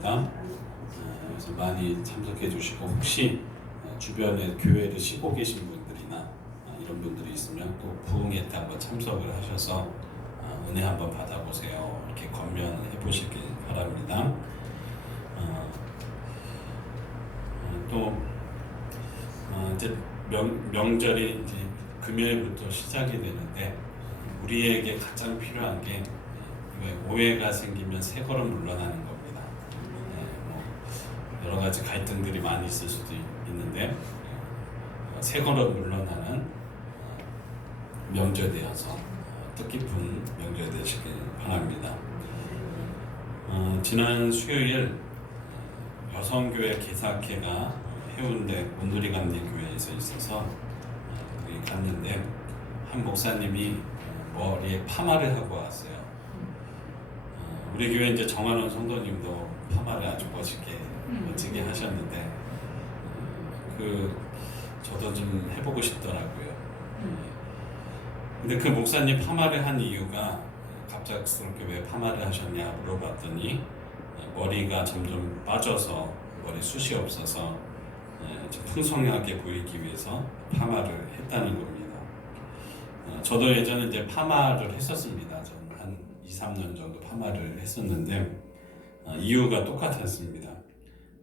있습니다. 그래서 많이 참석해 주시고 혹시 주변에 교회를 쉬고 계신 분들이나 이런 분들이 있으면 또 부흥회 때 한번 참석을 하셔서 은혜 한번 받아보세요. 이렇게 권면해 보시길 바랍니다. 또 이제 명절이 이제 금요일부터 시작이 되는데 우리에게 가장 필요한 게 오해가 생기면 새 걸음 물러나는 겁니다. 뭐 여러 가지 갈등들이 많이 있을 수도 있는데 새 걸음 물러나는 명절 되어서 뜻깊은 명절 되시길 바랍니다. 지난 수요일 여성교회 개사회가 해운대 온누리감리교회에서 있어서 거기 갔는데 한 목사님이 머리에 파마를 하고 왔어요. 우리 교회 이제 정한원 성도님도 파마를 아주 멋지게 하셨는데 저도 좀 해보고 싶더라고요. 근데 그 목사님 파마를 한 이유가 갑작스럽게 왜 파마를 하셨냐 물어봤더니 머리가 점점 빠져서 머리 숱이 없어서 좀 풍성하게 보이기 위해서 파마를 했다는 겁니다. 저도 예전에 이제 파마를 했었습니다. 저는 한 2-3년 정도 파마를 했었는데 이유가 똑같았습니다.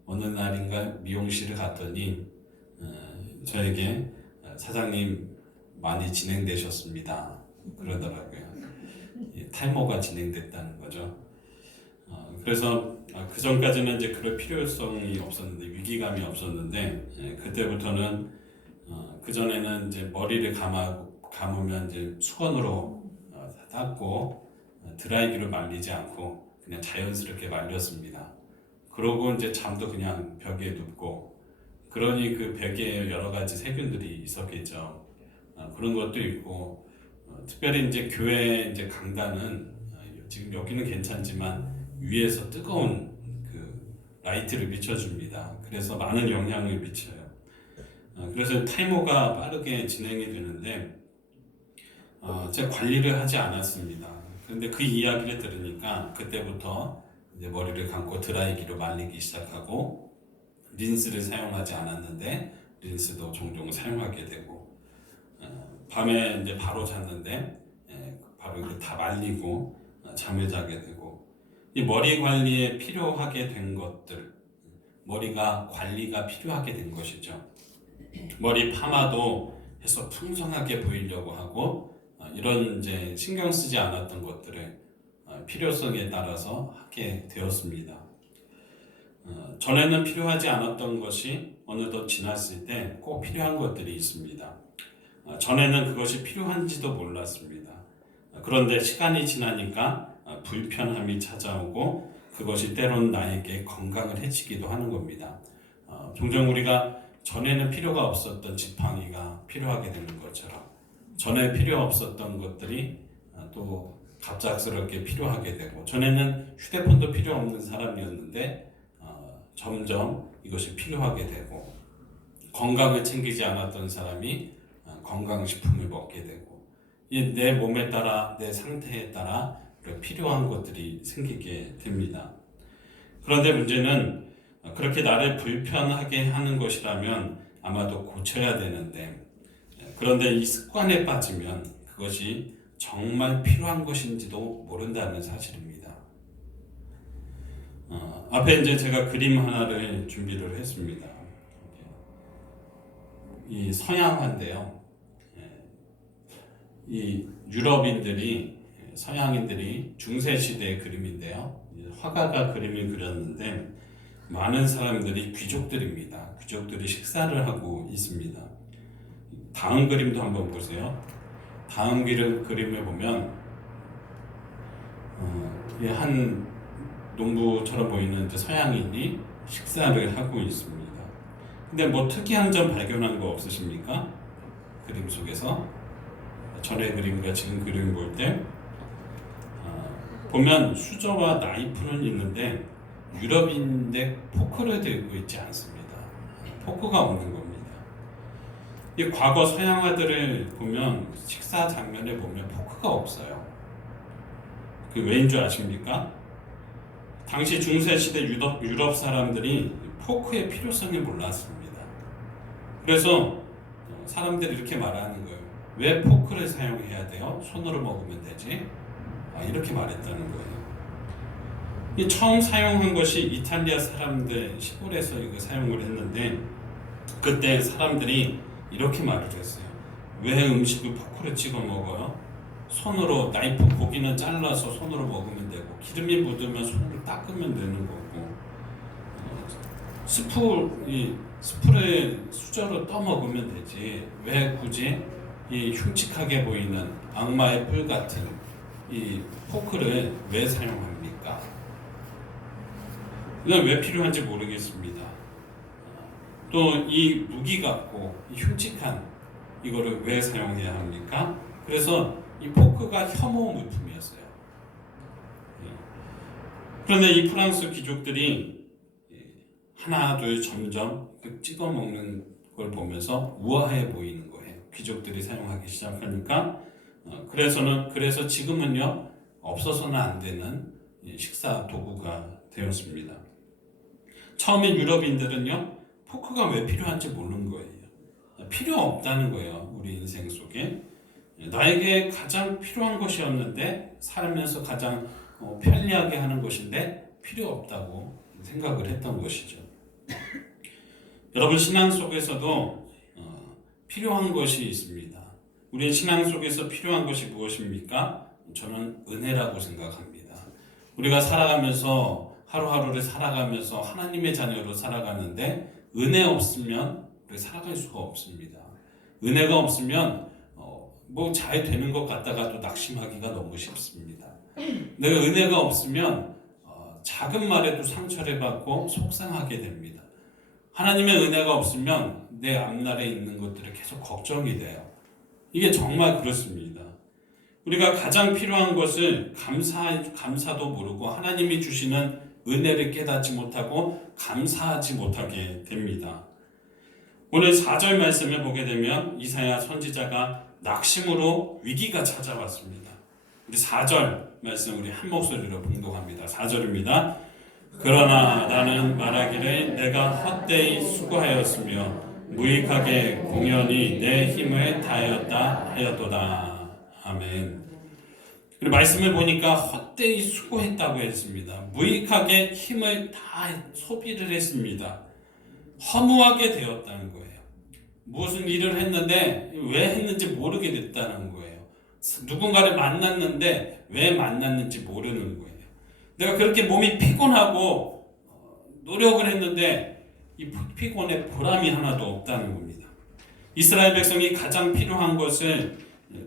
어느 날인가 미용실을 갔더니 저에게 사장님 많이 진행되셨습니다 그러더라고요. 탈모가 진행됐다는 거죠. 그래서 그 전까지는 이제 그럴 필요성이 없었는데 위기감이 없었는데 그때부터는 그 전에는 이제 머리를 감으면 이제 수건으로 닦고 드라이기로 말리지 않고 그냥 자연스럽게 말렸습니다. 그러고 이제 잠도 그냥 벽에 눕고 그러니 그 벽에 여러 가지 세균들이 있었겠죠. 그런 것도 있고 특별히 이제 교회 이제 강단은 지금 여기는 괜찮지만 위에서 뜨거운 그 라이트를 비춰줍니다. 그래서 많은 영향을 미쳐요. 그래서 탈모가 빠르게 진행이 되는데 제가 관리를 하지 않았습니다. 그런데 그 이야기를 들으니까 그때부터 이제 머리를 감고 드라이기로 말리기 시작하고 린스를 사용하지 않았는데 린스도 종종 사용하게 되고 밤에 이제 바로 잤는데 바로 이렇게 다 말리고 잠을 자게 되고 이 머리 관리에 필요하게 된 것들 머리가 관리가 필요하게 된 것이죠. 머리 파마도 해서 풍성하게 보이려고 하고 이런 이제 신경 쓰지 않았던 것들을 필요성에 따라서 하게 되었습니다. 전에는 필요하지 않았던 것이 어느덧 지났을 때 꼭 필요한 것들이 있습니다. 전에는 그것이 필요한지도 몰랐습니다. 그런데 시간이 지나니까 불편함이 찾아오고 그것이 때론 나에게 건강을 해치기도 하는 겁니다. 종종 우리가 전에는 필요가 없었던 지팡이가 필요하게 되는 것처럼 전에 필요 없었던 것들이 또 갑작스럽게 필요하게 되고 전에는 휴대폰도 필요 없는 사람이었는데 점점 이것이 필요하게 되고 건강을 챙기지 않았던 사람이 건강식품을 먹게 되고 내 몸에 따라 내 상태에 따라 필요한 것들이 생기게 됩니다. 그런데 문제는 그렇게 나를 불편하게 하는 것이라면 아마도 고쳐야 되는데 그런데 이 습관에 빠지면 그것이 정말 필요한 것인지도 모른다는 사실입니다. 앞에 이제 제가 그림 하나를 준비를 했습니다. 이 서양화인데요. 이 유럽인들이 서양인들이 중세시대의 그림인데요. 화가가 그림을 그렸는데 많은 사람들이 귀족들입니다. 귀족들이 식사를 하고 있습니다. 다음 그림도 한번 보세요. 다음 그림을 보면 한 농부처럼 보이는 서양인이 식사를 하고 있습니다. 근데 뭐 특이한 점 발견한 거 없으십니까? 그림 속에서 전의 그림과 지금 그림 볼 때 보면 수저와 나이프는 있는데 유럽인데 포크를 들고 있지 않습니다. 포크가 없는 겁니다. 이 과거 서양화들을 보면 식사 장면에 보면 포크가 없어요. 그 왜인 줄 아십니까? 당시 중세시대 유럽 사람들이 포크의 필요성을 몰랐습니다. 그래서 사람들이 이렇게 말하는 거예요. 왜 포크를 사용해야 돼요? 손으로 먹으면 되지. 이렇게 말했다는 거예요. 이 처음 사용한 것이 이탈리아 사람들 시골에서 이거 사용을 했는데, 그때 사람들이 이렇게 말을 했어요. 왜 음식을 포크로 찍어 먹어요? 손으로 나이프 고기는 잘라서 손으로 먹으면 되고, 기름이 묻으면 손으로 닦으면 되는 거고, 스프를 수저로 떠 먹으면 되지. 왜 굳이 이 흉측하게 보이는 악마의 뿔 같은 이 포크를 왜 사용합니까? 이건 왜 필요한지 모르겠습니다. 또 이 무기 같고 이 흉측한 이거를 왜 사용해야 합니까? 그래서 이 포크가 혐오 물품이었어요. 그런데 이 프랑스 귀족들이 하나 둘 점점 찍어 먹는 걸 보면서 우아해 보이는 거예요. 귀족들이 사용하기 시작하니까. 그래서 지금은요, 없어서는 안 되는 식사 도구가 되었습니다. 처음에 유럽인들은요, 포크가 왜 필요한지 모르는 거예요. 필요 없다는 거예요. 우리 인생 속에 나에게 가장 필요한 것이었는데, 살면서 가장 편리하게 하는 것인데 필요 없다고 생각을 했던 것이죠. 여러분, 신앙 속에서도 필요한 것이 있습니다. 우리의 신앙 속에서 필요한 것이 무엇입니까? 저는 은혜라고 생각합니다. 우리가 살아가면서 하루하루를 살아가면서 하나님의 자녀로 살아가는데, 은혜 없으면 우리 살아갈 수가 없습니다. 은혜가 없으면 뭐 잘 되는 것 같다가도 낙심하기가 너무 쉽습니다. 내가 은혜가 없으면 작은 말에도 상처를 받고 속상하게 됩니다. 하나님의 은혜가 없으면 내 앞날에 있는 것들이 계속 걱정이 돼요. 이게 정말 그렇습니다. 우리가 가장 필요한 것을 감사도 모르고 하나님이 주시는 은혜를 깨닫지 못하고 감사하지 못하게 됩니다. 오늘 4절 말씀을 보게 되면 이사야 선지자가 낙심으로 위기가 찾아왔습니다. 우리 4절 말씀 우리 한 목소리로 봉독합니다. 4절입니다. 그러나 나는 말하기를 내가 헛되이 수고하였으며 무익하게 공연히 내 힘을 다하였다 하였도다. 아멘. 그리고 말씀을 보니까 헛되이 수고했다고 했습니다. 무익하게 힘을 다 소비를 했습니다. 허무하게 되었다는 거예요. 무슨 일을 했는데 왜 했는지 모르게 됐다는 거예요. 누군가를 만났는데 왜 만났는지 모르는 거예요. 내가 그렇게 몸이 피곤하고 노력을 했는데 이 피곤에 보람이 하나도 없다는 겁니다. 이스라엘 백성이 가장 필요한 것을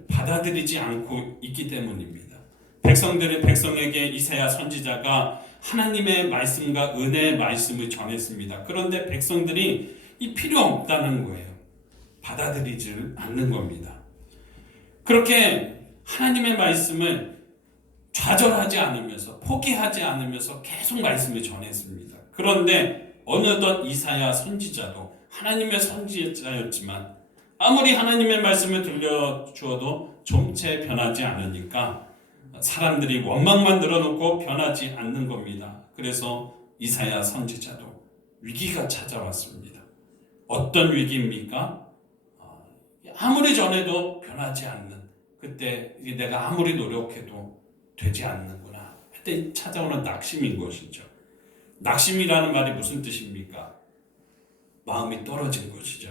받아들이지 않고 있기 때문입니다. 백성에게 이사야 선지자가 하나님의 말씀과 은혜의 말씀을 전했습니다. 그런데 백성들이 이 필요 없다는 거예요. 받아들이지 않는 겁니다. 그렇게 하나님의 말씀을 좌절하지 않으면서 포기하지 않으면서 계속 말씀을 전했습니다. 그런데 어느덧 이사야 선지자도 하나님의 선지자였지만 아무리 하나님의 말씀을 들려주어도 좀체 변하지 않으니까 사람들이 원망만 늘어놓고 변하지 않는 겁니다. 그래서 이사야 선지자도 위기가 찾아왔습니다. 어떤 위기입니까? 아무리 전해도 변하지 않는, 그때 내가 아무리 노력해도 되지 않는구나. 그때 찾아오는 낙심인 것이죠. 낙심이라는 말이 무슨 뜻입니까? 마음이 떨어진 것이죠.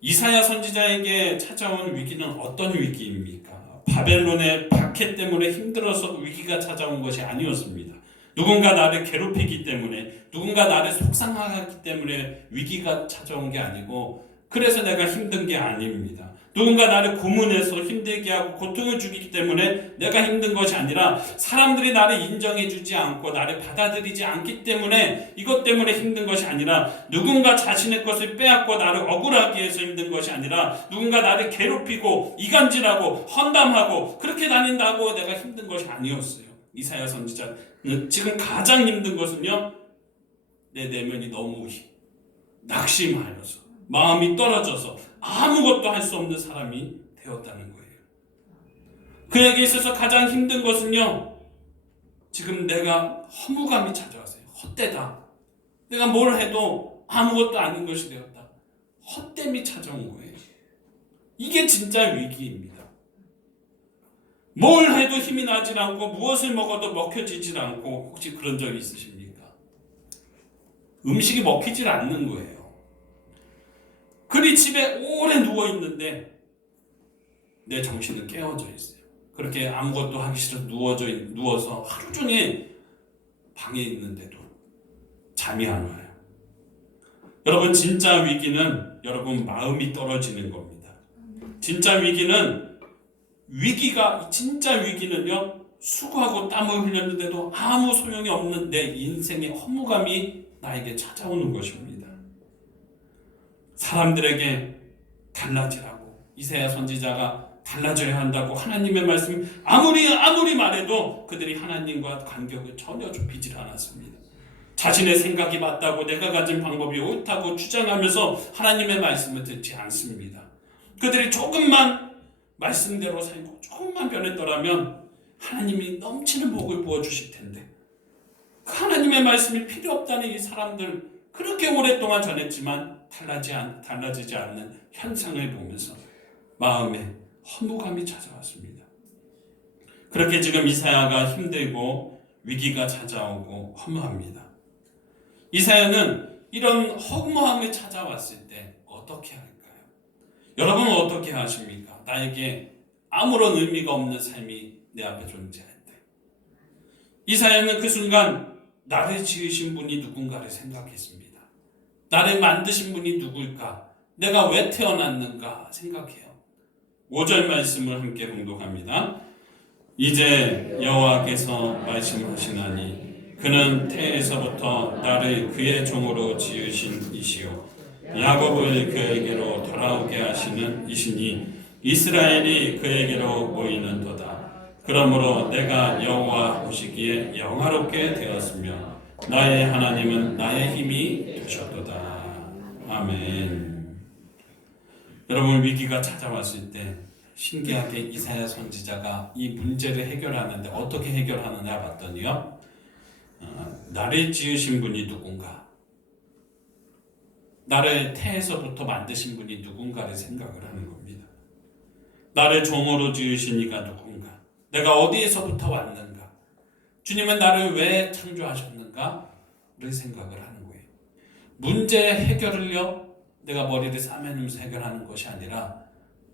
이사야 선지자에게 찾아온 위기는 어떤 위기입니까? 바벨론의 박해 때문에 힘들어서 위기가 찾아온 것이 아니었습니다. 누군가 나를 괴롭히기 때문에, 누군가 나를 속상하기 때문에 위기가 찾아온 게 아니고, 그래서 내가 힘든 게 아닙니다. 누군가 나를 고문해서 힘들게 하고 고통을 주기 때문에 내가 힘든 것이 아니라, 사람들이 나를 인정해주지 않고 나를 받아들이지 않기 때문에, 이것 때문에 힘든 것이 아니라, 누군가 자신의 것을 빼앗고 나를 억울하게 해서 힘든 것이 아니라, 누군가 나를 괴롭히고 이간질하고 험담하고 그렇게 다닌다고 내가 힘든 것이 아니었어요. 이사야 선지자는 지금 가장 힘든 것은요, 내 내면이 너무 낙심하여서 마음이 떨어져서 아무것도 할 수 없는 사람이 되었다는 거예요. 그에게 있어서 가장 힘든 것은요, 지금 내가 허무감이 찾아왔어요. 헛되다. 내가 뭘 해도 아무것도 아닌 것이 되었다. 헛됨이 찾아온 거예요. 이게 진짜 위기입니다. 뭘 해도 힘이 나질 않고 무엇을 먹어도 먹혀지질 않고, 혹시 그런 적 있으십니까? 음식이 먹히질 않는 거예요. 그리 집에 오래 누워있는데 내 정신은 깨어져 있어요. 그렇게 아무것도 하기 싫어서 누워서 하루 종일 방에 있는데도 잠이 안 와요. 여러분, 진짜 위기는 여러분 마음이 떨어지는 겁니다. 진짜 위기는요, 수고하고 땀을 흘렸는데도 아무 소용이 없는 내 인생의 허무감이 나에게 찾아오는 것입니다. 사람들에게 달라지라고 이사야 선지자가 달라져야 한다고 하나님의 말씀이 아무리 말해도 그들이 하나님과 간격을 전혀 좁히질 않았습니다. 자신의 생각이 맞다고, 내가 가진 방법이 옳다고 주장하면서 하나님의 말씀을 듣지 않습니다. 그들이 조금만 말씀대로 살고 조금만 변했더라면 하나님이 넘치는 복을 부어주실 텐데, 하나님의 말씀이 필요 없다는 이 사람들, 그렇게 오랫동안 전했지만 달라지지 않는 현상을 보면서 마음에 허무감이 찾아왔습니다. 그렇게 지금 이사야가 힘들고 위기가 찾아오고 허무합니다. 이사야는 이런 허무함이 찾아왔을 때 어떻게 할까요? 여러분은 어떻게 하십니까? 나에게 아무런 의미가 없는 삶이 내 앞에 존재할 때, 이사야는 그 순간 나를 지으신 분이 누군가를 생각했습니다. 나를 만드신 분이 누굴까? 내가 왜 태어났는가 생각해요. 5절 말씀을 함께 봉독합니다. 이제 여호와께서 말씀하시나니 그는 태에서부터 나를 그의 종으로 지으신 이시요 야곱을 그에게로 돌아오게 하시는 이시니 이스라엘이 그에게로 모이는도다. 그러므로 내가 여호와 보시기에 영화롭게 되었으며 나의 하나님은 나의 힘이 되셨도다. 아멘. 여러분, 위기가 찾아왔을 때 신기하게 이사야 선지자가 이 문제를 해결하는데 어떻게 해결하느냐 봤더니요, 나를 지으신 분이 누군가, 나를 태에서부터 만드신 분이 누군가를 생각을 하는 겁니다. 나를 종으로 지으신 이가 누군가, 내가 어디에서부터 왔는가, 주님은 나를 왜 창조하셨는가를 생각을 하는 거예요. 문제 해결을요, 내가 머리를 싸매면서 해결하는 것이 아니라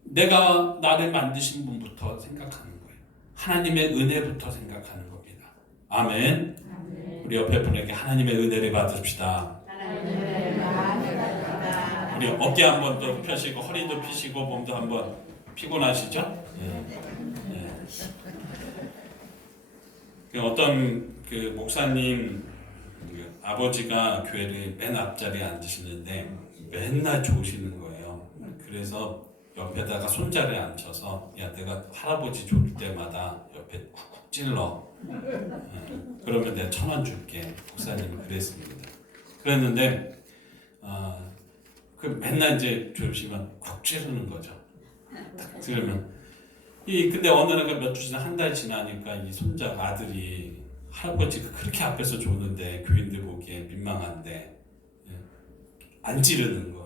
내가 나를 만드신 분부터 생각하는 거예요. 하나님의 은혜부터 생각하는 겁니다. 아멘. 우리 옆에 분에게 하나님의 은혜를 받읍시다. 우리 어깨 한번 더 펴시고 허리도 펴시고 몸도 한번, 피곤하시죠? 어떤 그 목사님 아버지가 교회를 맨 앞자리에 앉으시는데 맨날 좋으시는 거예요. 그래서 옆에다가 손자를 앉혀서, 야, 내가 할아버지 좋을 때마다 옆에 쿡쿡 찔러. 그러면 내가 1,000원 줄게. 목사님은 그랬습니다. 그랬는데 그 맨날 이제 좋으시면 쿡 찌르는 거죠. 그러면 근데 어느 날 몇 주 지나 한 달 지나니까 이 손자 아들이 할아버지가 그렇게 앞에서 줬는데 교인들 보기에 민망한데 안 찌르는 거예요.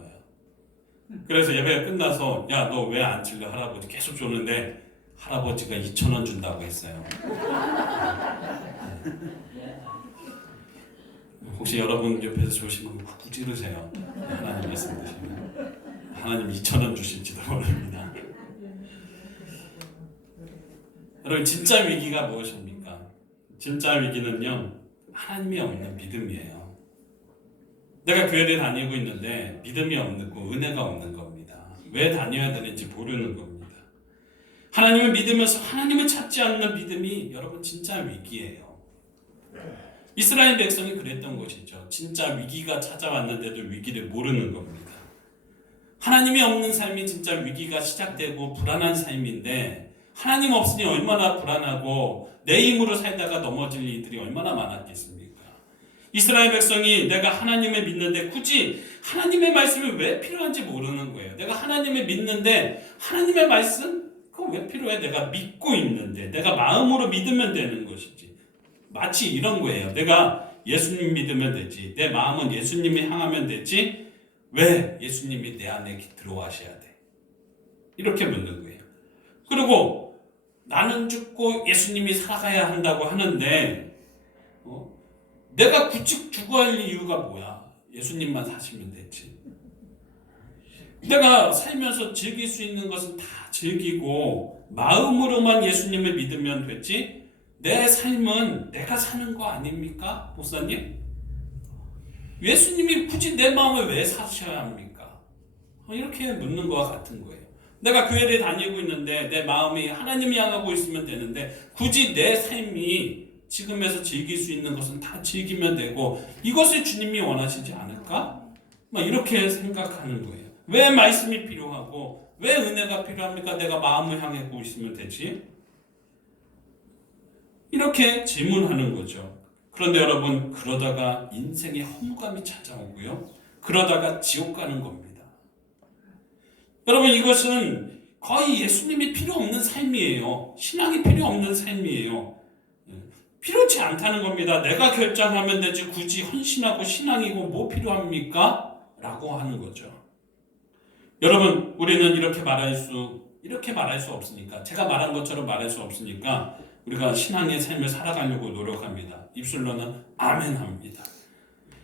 그래서 예배가 끝나서, 야, 너 왜 안 찔러? 할아버지 계속 줬는데 할아버지가 2,000원 준다고 했어요. 혹시 여러분 옆에서 조심하고 쿡쿡 찌르세요. 하나님 말씀 드시면 하나님 2,000원 주실지도 모릅니다. 여러분, 진짜 위기가 무엇입니까? 진짜 위기는요, 하나님이 없는 믿음이에요. 내가 교회를 다니고 있는데 믿음이 없고 은혜가 없는 겁니다. 왜 다녀야 되는지 모르는 겁니다. 하나님을 믿으면서 하나님을 찾지 않는 믿음이 여러분 진짜 위기예요. 이스라엘 백성이 그랬던 것이죠. 진짜 위기가 찾아왔는데도 위기를 모르는 겁니다. 하나님이 없는 삶이 진짜 위기가 시작되고 불안한 삶인데, 하나님 없으니 얼마나 불안하고 내 힘으로 살다가 넘어질 일들이 얼마나 많았겠습니까? 이스라엘 백성이 내가 하나님을 믿는데 굳이 하나님의 말씀이 왜 필요한지 모르는 거예요. 내가 하나님을 믿는데 하나님의 말씀? 그거 왜 필요해? 내가 믿고 있는데, 내가 마음으로 믿으면 되는 것이지. 마치 이런 거예요. 내가 예수님 믿으면 되지. 내 마음은 예수님이 향하면 되지. 왜 예수님이 내 안에 들어와셔야 돼? 이렇게 묻는 거예요. 그리고 나는 죽고 예수님이 살아가야 한다고 하는데 내가 굳이 죽어야 할 이유가 뭐야? 예수님만 사시면 되지. 내가 살면서 즐길 수 있는 것은 다 즐기고 마음으로만 예수님을 믿으면 되지. 내 삶은 내가 사는 거 아닙니까? 목사님? 예수님이 굳이 내 마음을 왜 사셔야 합니까? 이렇게 묻는 것과 같은 거예요. 내가 교회를 다니고 있는데 내 마음이 하나님이 향하고 있으면 되는데 굳이 내 삶이 지금에서 즐길 수 있는 것은 다 즐기면 되고 이것을 주님이 원하시지 않을까? 이렇게 생각하는 거예요. 왜 말씀이 필요하고 왜 은혜가 필요합니까? 내가 마음을 향하고 있으면 되지. 이렇게 질문하는 거죠. 그런데 여러분, 그러다가 인생의 허무감이 찾아오고요. 그러다가 지옥 가는 겁니다. 여러분, 이것은 거의 예수님이 필요 없는 삶이에요. 신앙이 필요 없는 삶이에요. 필요치 않다는 겁니다. 내가 결정하면 되지 굳이 헌신하고 신앙이고 뭐 필요합니까? 라고 하는 거죠. 여러분, 우리는 이렇게 말할 수 없으니까, 제가 말한 것처럼 말할 수 없으니까 우리가 신앙의 삶을 살아가려고 노력합니다. 입술로는 아멘 합니다.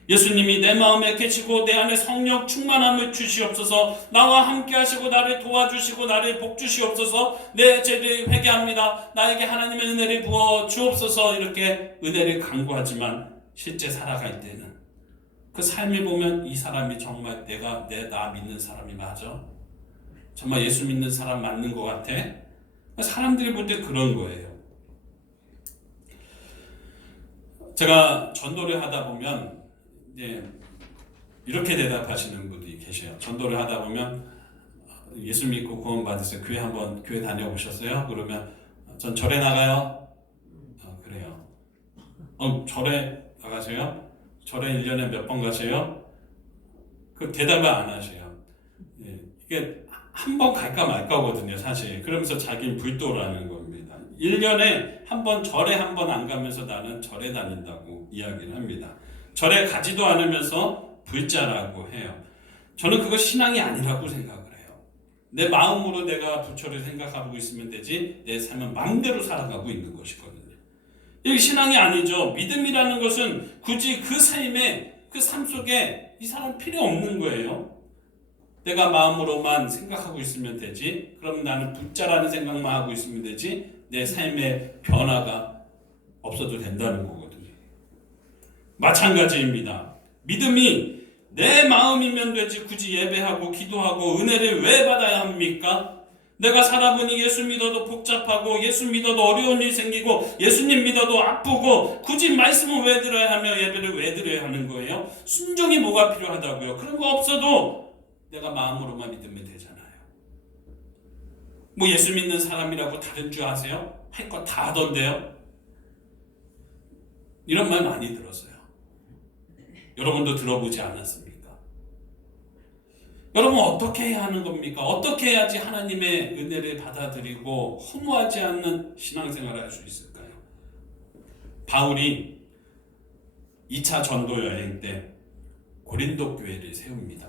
예수님이 내 마음에 계시고 내 안에 성령 충만함을 주시옵소서. 나와 함께 하시고 나를 도와주시고 나를 복 주시옵소서. 내 죄를 회개합니다. 나에게 하나님의 은혜를 부어 주옵소서. 이렇게 은혜를 간구하지만 실제 살아갈 때는 그 삶을 보면 이 사람이 정말 나 믿는 사람이 맞아? 정말 예수 믿는 사람 맞는 것 같아? 사람들이 볼 때 그런 거예요. 제가 전도를 하다 보면 이렇게 대답하시는 분들이 계셔요. 전도를 하다 보면 예수 믿고 구원 받으세요. 교회 다녀오셨어요? 그러면 전 절에 나가요. 그래요. 절에 나가세요? 절에 1년에 몇 번 가세요? 그 대답을 안 하세요. 이게 한 번 갈까 말까거든요, 사실. 그러면서 자기는 불도라는 겁니다. 1년에 한 번 절에 한 번 안 가면서 나는 절에 다닌다고 이야기를 합니다. 절에 가지도 않으면서 불자라고 해요. 저는 그거 신앙이 아니라고 생각을 해요. 내 마음으로 내가 부처를 생각하고 있으면 되지 내 삶은 마음대로 살아가고 있는 것이거든요. 이게 신앙이 아니죠. 믿음이라는 것은 굳이 그 삶 속에 이 사람 필요 없는 거예요. 내가 마음으로만 생각하고 있으면 되지. 그럼 나는 불자라는 생각만 하고 있으면 되지. 내 삶의 변화가 없어도 된다는 거거든요. 마찬가지입니다. 믿음이 내 마음이면 되지 굳이 예배하고 기도하고 은혜를 왜 받아야 합니까? 내가 살아보니 예수 믿어도 복잡하고 예수 믿어도 어려운 일 생기고 예수님 믿어도 아프고 굳이 말씀을 왜 들어야 하며 예배를 왜 드려야 하는 거예요? 순종이 뭐가 필요하다고요? 그런 거 없어도 내가 마음으로만 믿으면 되잖아요. 뭐 예수 믿는 사람이라고 다른 줄 아세요? 할 거 다 하던데요? 이런 말 많이 들었어요. 여러분도 들어보지 않았습니까? 여러분 어떻게 해야 하는 겁니까? 어떻게 해야지 하나님의 은혜를 받아들이고 허무하지 않는 신앙생활을 할 수 있을까요? 바울이 2차 전도 여행 때 고린도 교회를 세웁니다.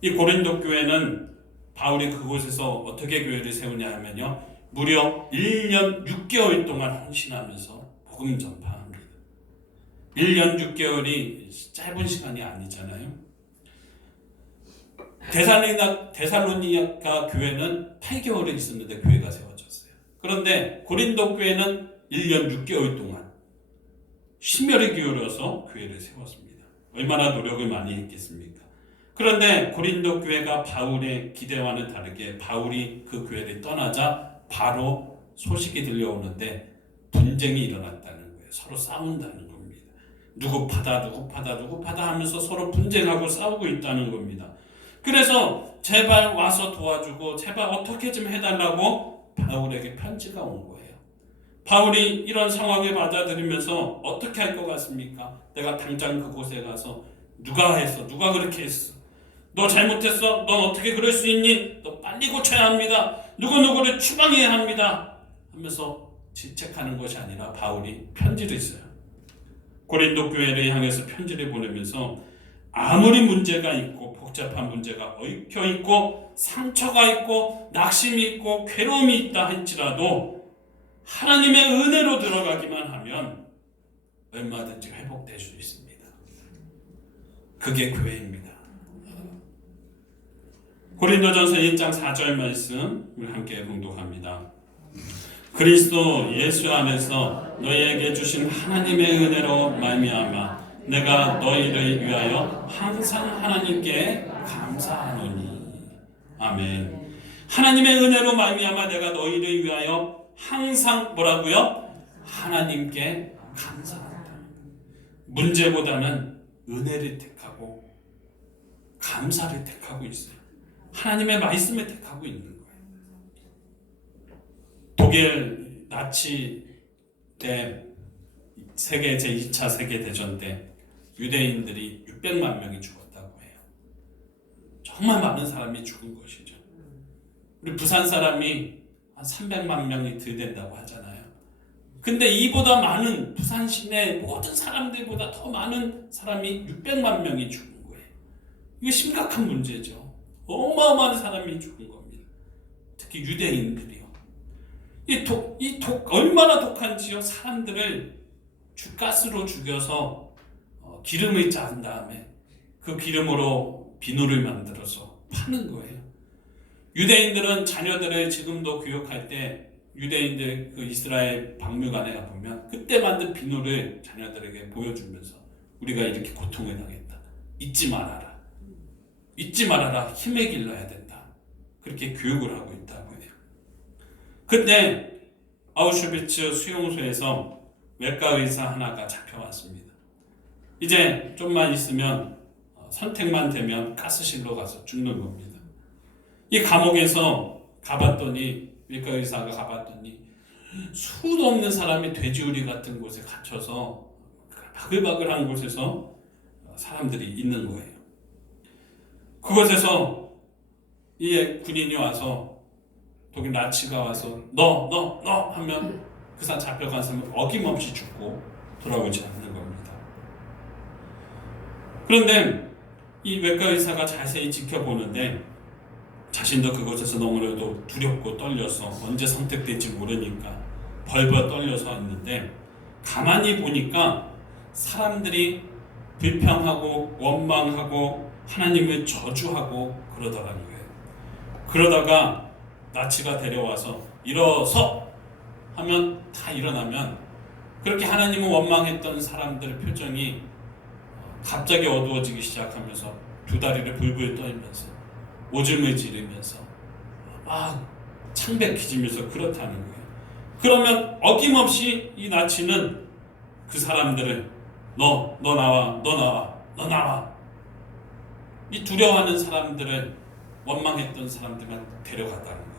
이 고린도 교회는 바울이 그곳에서 어떻게 교회를 세우냐 하면요, 무려 1년 6개월 동안 헌신하면서 복음 전파합니다. 1년 6개월이 짧은 시간이 아니잖아요. 데살로니가 교회는 8개월에 있었는데 교회가 세워졌어요. 그런데 고린도 교회는 1년 6개월 동안 심혈을 기울여서 교회를 세웠습니다. 얼마나 노력을 많이 했겠습니까? 그런데 고린도 교회가 바울의 기대와는 다르게 바울이 그 교회를 떠나자 바로 소식이 들려오는데 분쟁이 일어났다는 거예요. 서로 싸운다는 겁니다. 누구 파다 하면서 서로 분쟁하고 싸우고 있다는 겁니다. 그래서 제발 와서 도와주고 제발 어떻게 좀 해달라고 바울에게 편지가 온 거예요. 바울이 이런 상황을 받아들이면서 어떻게 할 것 같습니까? 내가 당장 그곳에 가서 누가 했어? 누가 그렇게 했어? 너 잘못했어? 넌 어떻게 그럴 수 있니? 너 빨리 고쳐야 합니다. 누구누구를 추방해야 합니다. 하면서 질책하는 것이 아니라 바울이 편지를 써요. 고린도 교회를 향해서 편지를 보내면서 아무리 문제가 있고 복잡한 문제가 얽혀 있고 상처가 있고 낙심이 있고 괴로움이 있다 할지라도 하나님의 은혜로 들어가기만 하면 얼마든지 회복될 수 있습니다. 그게 교회입니다. 고린도전서 1장 4절 말씀을 함께 봉독합니다. 그리스도 예수 안에서 너희에게 주신 하나님의 은혜로 말미암아 내가 너희를 위하여 항상 하나님께 감사하노니. 아멘. 하나님의 은혜로 말미암아 내가 너희를 위하여 항상 뭐라고요? 하나님께 감사한다. 문제보다는 은혜를 택하고 감사를 택하고 있어요. 하나님의 말씀을 택하고 있는 거예요. 독일 나치 때 세계 제2차 세계대전 때 유대인들이 600만 명이 죽었다고 해요. 정말 많은 사람이 죽은 것이죠. 우리 부산 사람이 한 300만 명이 덜 된다고 하잖아요. 근데 이보다 많은 부산 시내 모든 사람들보다 더 많은 사람이 600만 명이 죽은 거예요. 이거 심각한 문제죠. 어마어마한 사람이 죽은 겁니다. 특히 유대인들이요. 얼마나 독한지요. 사람들을 가스로 죽여서 기름을 짠 다음에 그 기름으로 비누를 만들어서 파는 거예요. 유대인들은 자녀들을 지금도 교육할 때 유대인들 그 이스라엘 박물관에 가보면 그때 만든 비누를 자녀들에게 보여주면서 우리가 이렇게 고통을 당했다. 잊지 말아라. 잊지 말아라. 힘에 길러야 된다. 그렇게 교육을 하고 있다고 해요. 근데 아우슈비츠 수용소에서 외과 의사 하나가 잡혀왔습니다. 이제 좀만 있으면 선택만 되면 가스실로 가서 죽는 겁니다. 이 감옥에서 가봤더니 외과 의사가 가봤더니 수도 없는 사람이 돼지우리 같은 곳에 갇혀서 바글바글한 곳에서 사람들이 있는 거예요. 그곳에서 이 군인이 와서 독일 나치가 와서 너 하면 그 사람 잡혀간 사람은 어김없이 죽고 돌아오지 않는 겁니다. 그런데 이 외과 의사가 자세히 지켜보는데 자신도 그곳에서 너무나도 두렵고 떨려서 언제 선택될지 모르니까 벌벌 떨려서 있는데 가만히 보니까 사람들이 불평하고 원망하고 하나님을 저주하고 그러더라는 거예요. 그러다가 나치가 데려와서 일어서 하면 다 일어나면 그렇게 하나님을 원망했던 사람들의 표정이 갑자기 어두워지기 시작하면서 두 다리를 불불 떨면서 오줌을 지르면서 막 창백해지면서 그렇다는 거예요. 그러면 어김없이 이 나치는 그 사람들을 너 나와 이 두려워하는 사람들을 원망했던 사람들만 데려갔다는 거예요.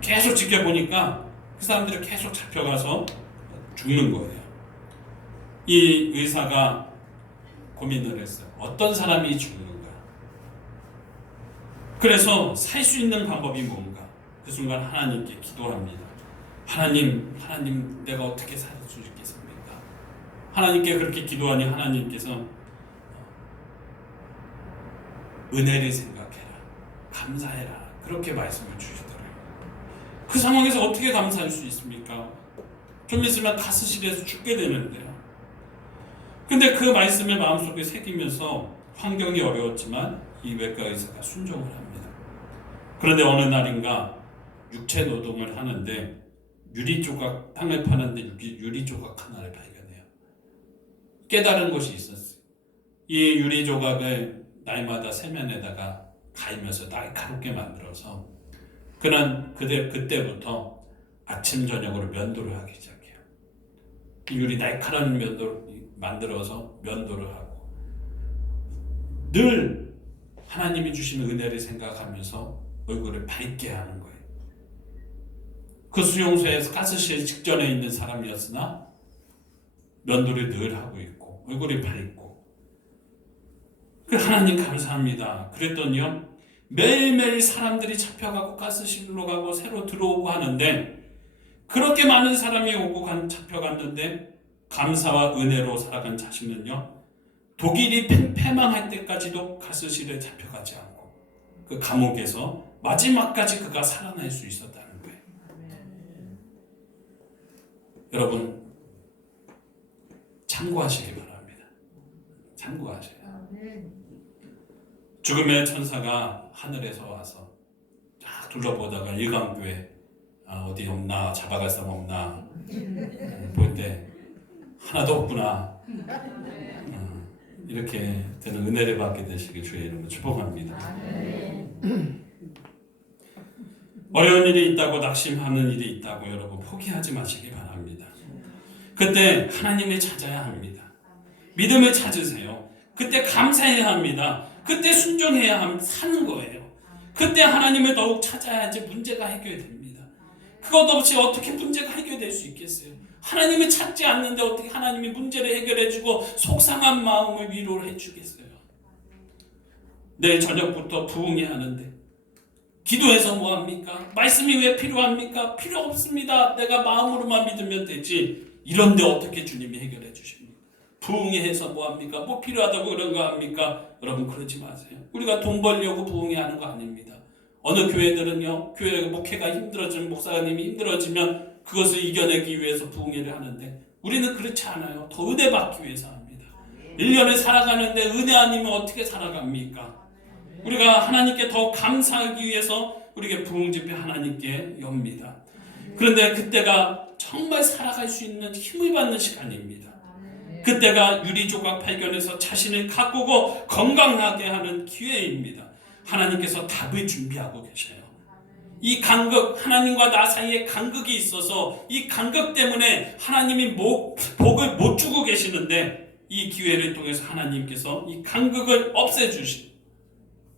계속 지켜보니까 그 사람들이 계속 잡혀가서 죽는 거예요. 이 의사가 고민을 했어요. 어떤 사람이 죽는가? 그래서 살 수 있는 방법이 뭔가? 그 순간 하나님께 기도합니다. 하나님, 내가 어떻게 살 수 있겠습니까? 하나님께 그렇게 기도하니 하나님께서 은혜를 생각해라. 감사해라. 그렇게 말씀을 주시더라고요. 그 상황에서 어떻게 감사할 수 있습니까? 좀 있으면 가스실에서 죽게 되는데요. 근데 그 말씀을 마음속에 새기면서 환경이 어려웠지만 이 외과 의사가 순종을 합니다. 그런데 어느 날인가 육체 노동을 하는데 유리 조각, 땅을 파는데 유리 조각 하나를 발견해요. 깨달은 것이 있었어요. 이 유리 조각을 날마다 세면에다가 갈면서 날카롭게 만들어서 그는 그때부터 아침 저녁으로 면도를 하기 시작해요. 이 유리 날카로운 면도를 만들어서 면도를 하고 늘 하나님이 주신 은혜를 생각하면서 얼굴을 밝게 하는 거예요. 그 수용소에서 가스실 직전에 있는 사람이었으나 면도를 늘 하고 있고 얼굴이 밝고 하나님 감사합니다. 그랬더니요 매일매일 사람들이 잡혀가고 가스실로 가고 새로 들어오고 하는데 그렇게 많은 사람이 오고 잡혀갔는데 감사와 은혜로 살아간 자신은요, 독일이 패망할 때까지도 가스실에 잡혀가지 않고 그 감옥에서 마지막까지 그가 살아날 수 있었다는 거예요. 여러분, 참고하시기 바랍니다. 참고하세요. 죽음의 천사가 하늘에서 와서 쫙 둘러보다가 일광교회 어디 없나, 잡아갈 사람 없나 볼 때 하나도 없구나, 이렇게 되는 은혜를 받게 되시길 주의 이름으로 축복합니다. 어려운 일이 있다고, 낙심하는 일이 있다고 여러분 포기하지 마시기 바랍니다. 그때 하나님을 찾아야 합니다. 믿음을 찾으세요. 그때 감사해야 합니다. 그때 순종해야 사는 거예요. 그때 하나님을 더욱 찾아야지 문제가 해결됩니다. 그것 없이 어떻게 문제가 해결될 수 있겠어요? 하나님을 찾지 않는데 어떻게 하나님이 문제를 해결해주고 속상한 마음을 위로를 해주겠어요? 내일 저녁부터 부흥해야 하는데 기도해서 뭐합니까? 말씀이 왜 필요합니까? 필요 없습니다. 내가 마음으로만 믿으면 되지. 이런데 어떻게 주님이 해결해 주십니까? 부흥해서 뭐합니까? 뭐 필요하다고 그런 거 합니까? 여러분 그러지 마세요. 우리가 돈 벌려고 부흥해 하는 거 아닙니다. 어느 교회들은요, 교회 목회가 힘들어지면, 목사님이 힘들어지면 그것을 이겨내기 위해서 부흥회를 하는데 우리는 그렇지 않아요. 더 은혜 받기 위해서 합니다. 1년을 살아가는데 은혜 아니면 어떻게 살아갑니까? 우리가 하나님께 더 감사하기 위해서 우리에게 부흥집회 하나님께 엽니다. 그런데 그때가 정말 살아갈 수 있는 힘을 받는 시간입니다. 그때가 유리조각 발견해서 자신을 가꾸고 건강하게 하는 기회입니다. 하나님께서 답을 준비하고 계셔요. 이 간극, 하나님과 나 사이에 간극이 있어서 이 간극 때문에 하나님이 복을 못 주고 계시는데 이 기회를 통해서 하나님께서 이 간극을 없애주신,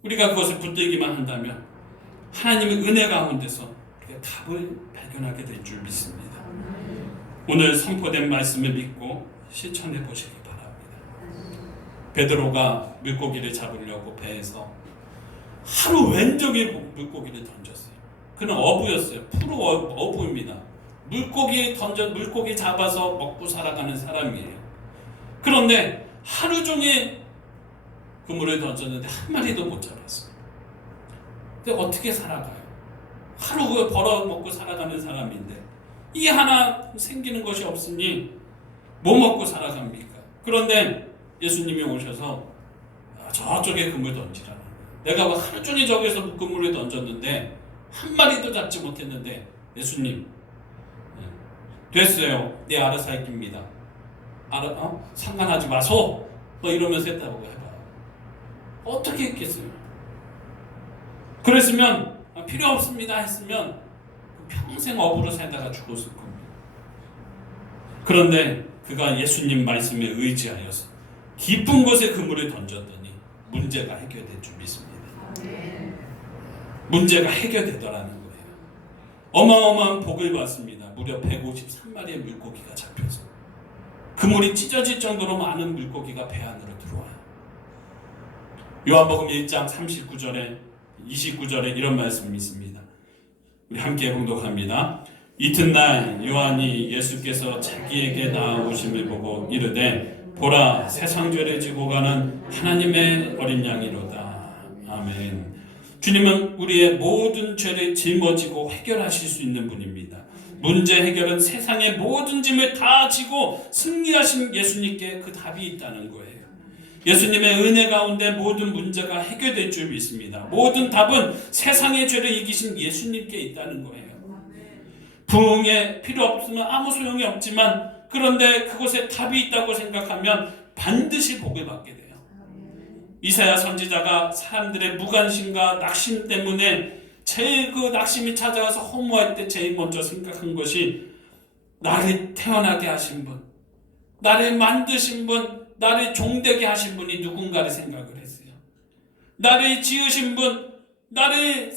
우리가 그것을 붙들기만 한다면 하나님의 은혜 가운데서 우리가 답을 발견하게 될 줄 믿습니다. 오늘 선포된 말씀을 믿고 실천해 보시기 바랍니다. 베드로가 물고기를 잡으려고 배에서 하루 왼종일 물고기를 던졌어요. 그는 어부였어요. 프로 어부입니다. 물고기 잡아서 먹고 살아가는 사람이에요. 그런데 하루 종일 그물을 던졌는데 한 마리도 못 잡았어요. 근데 어떻게 살아가요? 하루 그 벌어먹고 살아가는 사람인데 이 하나 생기는 것이 없으니 뭐 먹고 살아갑니까? 그런데 예수님이 오셔서 저쪽에 그물 던지라는 거예요. 내가 하루 종일 저기서 그물을 던졌는데 한 마리도 잡지 못했는데 예수님, 됐어요. 내 알아서 할깁니다. 상관하지 마소. 뭐 이러면서 했다고 해봐요. 어떻게 했겠어요? 그랬으면 필요 없습니다 했으면 평생 어부로 살다가 죽었을 겁니다. 그런데 그가 예수님 말씀에 의지하여서 깊은 곳에 그물을 던졌더니 문제가 해결될 줄 믿습니다. 문제가 해결되더라는 거예요. 어마어마한 복을 받습니다. 무려 153마리의 물고기가 잡혀서 그물이 찢어질 정도로 많은 물고기가 배 안으로 들어와요. 요한복음 1장 39절에 29절에 이런 말씀이 있습니다. 우리 함께 봉독합니다. 이튿날 요한이 예수께서 자기에게 나아오심을 보고 이르되 보라, 세상 죄를 지고 가는 하나님의 어린 양이로다. 아멘. 주님은 우리의 모든 죄를 짊어지고 해결하실 수 있는 분입니다. 문제 해결은 세상의 모든 짐을 다 지고 승리하신 예수님께 그 답이 있다는 거예요. 예수님의 은혜 가운데 모든 문제가 해결될 줄 믿습니다. 모든 답은 세상의 죄를 이기신 예수님께 있다는 거예요. 부흥에 필요 없으면 아무 소용이 없지만 그런데 그곳에 답이 있다고 생각하면 반드시 복을 받게 돼요. 이사야 선지자가 사람들의 무관심과 낙심 때문에 제일 그 낙심이 찾아와서 허무할 때 제일 먼저 생각한 것이 나를 태어나게 하신 분, 나를 만드신 분, 나를 종되게 하신 분이 누군가를 생각을 했어요. 나를 지으신 분, 나를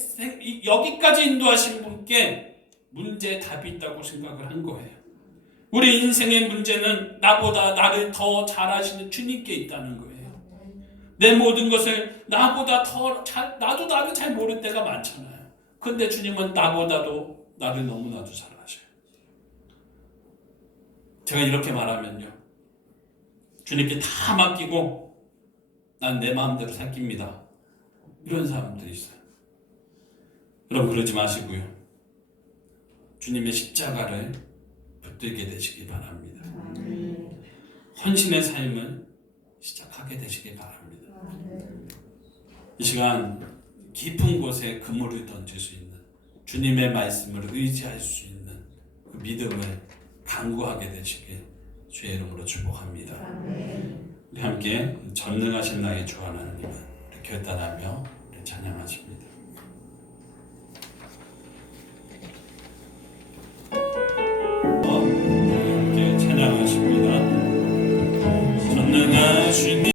여기까지 인도하신 분께 문제에 답이 있다고 생각을 한 거예요. 우리 인생의 문제는 나보다 나를 더 잘하시는 주님께 있다는 거예요. 내 모든 것을 나보다 더 잘, 나도 나를 잘 모를 때가 많잖아요. 근데 주님은 나보다도 나를 너무나도 잘 아셔요. 제가 이렇게 말하면요, 주님께 다 맡기고 난 내 마음대로 살깁니다, 이런 사람들이 있어요. 여러분 그러지 마시고요, 주님의 십자가를 붙들게 되시기 바랍니다. 헌신의 삶을 시작하게 되시기 바랍니다. 이 시간 깊은 곳에 그물을 던질 수 있는, 주님의 말씀을 의지할 수 있는 그 믿음을 강구하게 되시길 주의 이름으로 축복합니다. 우리 함께 전능하신 나의 주 하나님을 결단하며 찬양하십니다.